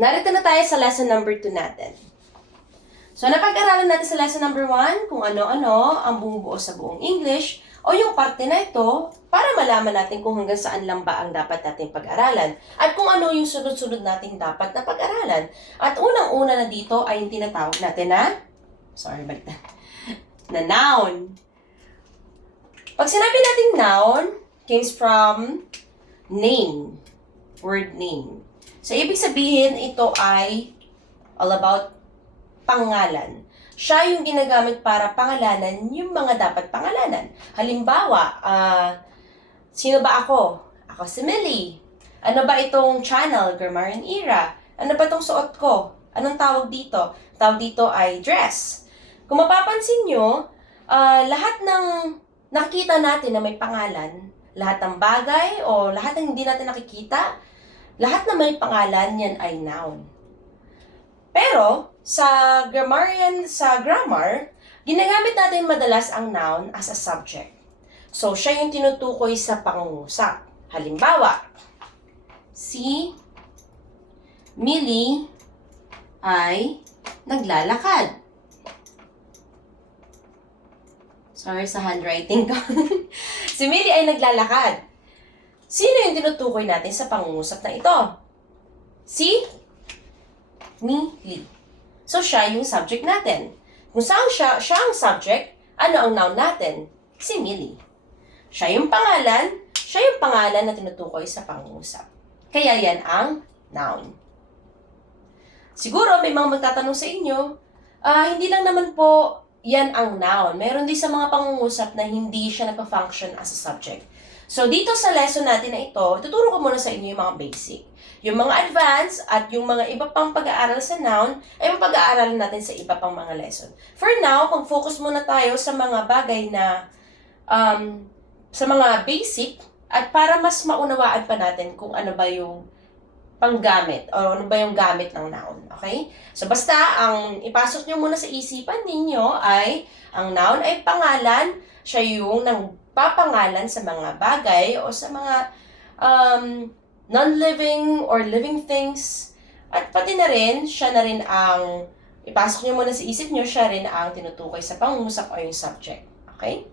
Narito na tayo sa lesson number 2 natin. So, napag-aralan natin sa lesson number 1 kung ano-ano ang bumubuo sa buong English o yung parte na ito para malaman natin kung hanggang saan lang ba ang dapat nating pag-aralan at kung ano yung sunod-sunod nating dapat na pag-aralan. At unang-una na dito ay yung tinatawag natin na, sorry, balik na, na noun. Pag sinabi nating noun, comes from name, word name. So, ibig sabihin, ito ay all about pangalan. Siya yung ginagamit para pangalanan yung mga dapat pangalanan. Halimbawa, ah, sino ba ako? Ako si Millie. Ano ba itong channel, Grammarian Era? Ano ba itong suot ko? Anong tawag dito? Tawag dito ay dress. Kung mapapansin nyo, ah, lahat ng nakita natin na may pangalan, lahat ng bagay o lahat ng hindi natin nakikita, lahat na may pangalan yan ay noun. Pero, sa grammarian, sa grammar, ginagamit natin madalas ang noun as a subject. So, siya yung tinutukoy sa pangungusap. Halimbawa, si Millie ay naglalakad. Sorry sa handwriting ko. si Millie ay naglalakad. Sino yung tinutukoy natin sa pangungusap na ito? Si Millie. So, siya yung subject natin. Kung saan siya, siya ang subject, ano ang noun natin? Si Millie. Siya yung pangalan, siya yung pangalan na tinutukoy sa pangungusap. Kaya yan ang noun. Siguro may mga magtatanong sa inyo, ah, hindi lang naman po yan ang noun. Meron din sa mga pangungusap na hindi siya nagpa-function as a subject. So, dito sa lesson natin na ito, tuturo ko muna sa inyo yung mga basic. Yung mga advanced at yung mga iba pang pag-aaral sa noun, ay mapag-aaralan natin sa iba pang mga lesson. For now, mag-focus muna tayo sa mga bagay na, um, sa mga basic, at para mas maunawaan pa natin kung ano ba yung panggamit o ano ba yung gamit ng noun. Okay? So, basta, ang ipasok nyo muna sa isipan ninyo ay, ang noun ay pangalan, siya yung nagpapangalan sa mga bagay o sa mga um, non-living or living things. At pati na rin, siya na rin ang, ipasok nyo muna sa isip nyo, siya rin ang tinutukoy sa pangungusap o yung subject. Okay?